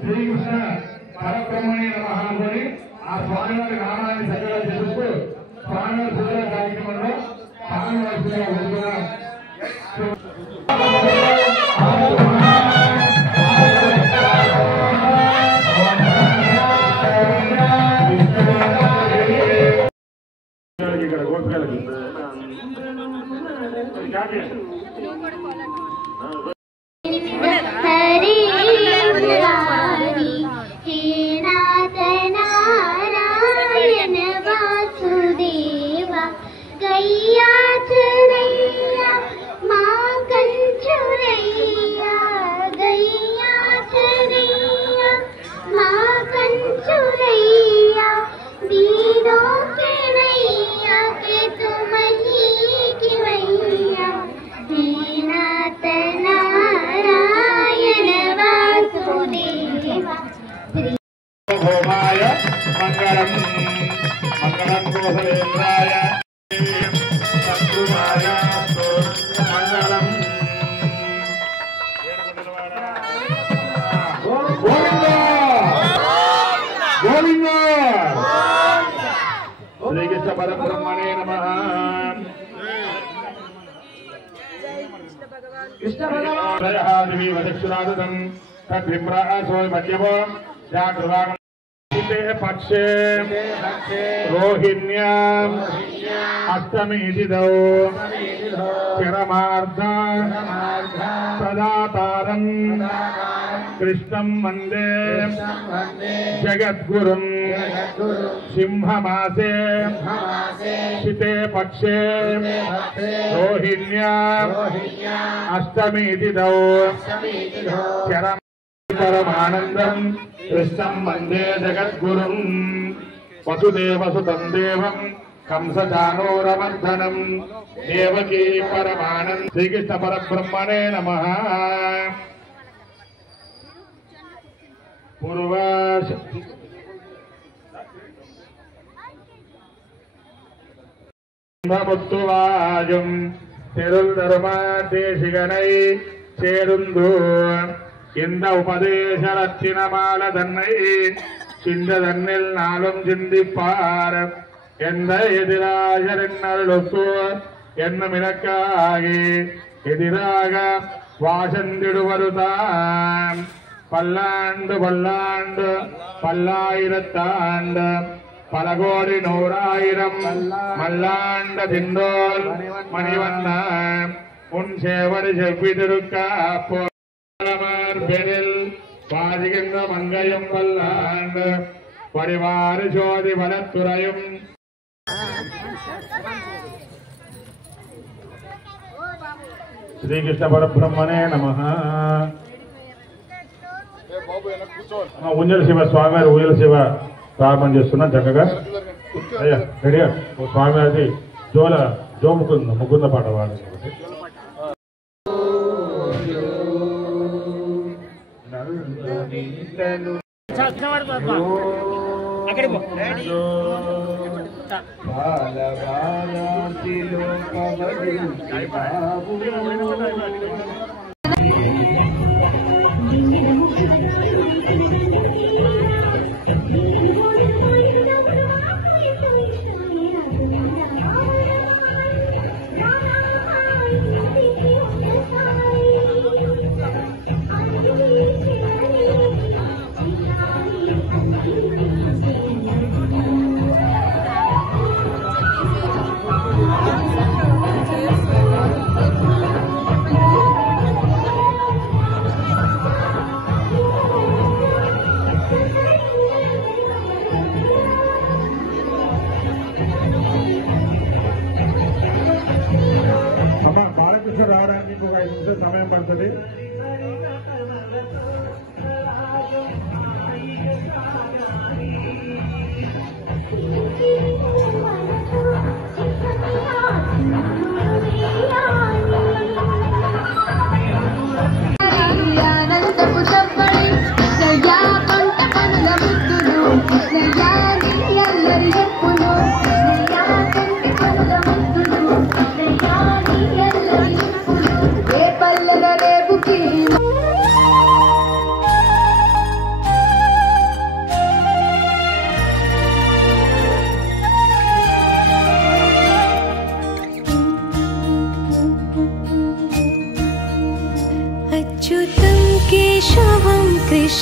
శ్రీకృష్ణ పరబ్రహ్మణ్య నమః అనుకొని ఆ స్వామివారి నామాన్ని సరిగా చేస్తూ స్వామివారి పూజ కార్యక్రమంలో పాల్గొనవలసిందిగా కోరుతున్నాం. ఇక్కడ గోపికలకి మంగళం మంగళం కోసలేంద్రాయ శత్రువాయ మంగళం గోవింద గోవింద శ్రీకృష్ణ పరబ్రహ్మణే నమః. కృష్ణ వదక్షురాదం తద్విప్రాసో మధ్యమో జాగృవాగం పక్షే రోహిణ్యాం అష్టమి తిథౌ చరమార్ధ సదాతారం కృష్ణం వందే జగద్గురుం సింహమాసే శితే పక్షే రోహిణ్యాం అష్టమి తిథౌ పరమానందం కృష్ణం వందే జగద్గురుం వసుదేవసుతం దేవం కంసచానూరమర్దనం దేవకీ పరమానందం. శ్రీకృష్ణ పరబ్రహ్మణే నమః. പൂർവമുത്തുവായും തെരുൾധർമാദേശികനൈ ചേരുന്നു இந்த உபதேசரத்தினமால தன்னை சிந்த தன்னில் நாளும் சிந்திப்பார் எந்த எதிராஜரென்னருளுக்கு என்னும் இலக்காகி எதிராக வாசந்திடுவருதான் பல்லாண்டு பல்லாண்டு பல்லாயிரத்தாண்டு பல கோடி நூறாயிரம் மல்லாண்ட திண்டோல் மணிவண்ண உன் சேவடி செவ்விதிருக்காப்போ பாதிகங்க மங்கையும் வல்லாண்டு பரிவாறு ஜோதி வனத்துறையும். శ్రీకృష్ణ పరబ్రహ్మణే నమః. ఊంజల శివ స్వామి వారి ఊయల శివ ప్రారంభం చేస్తున్నాం చక్కగా. అయ్యా రెడీగా స్వామి వారి జో ముకుంద పాట వాడు.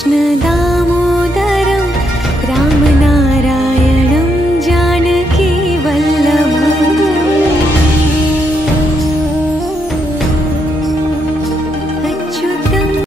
कृष्णदा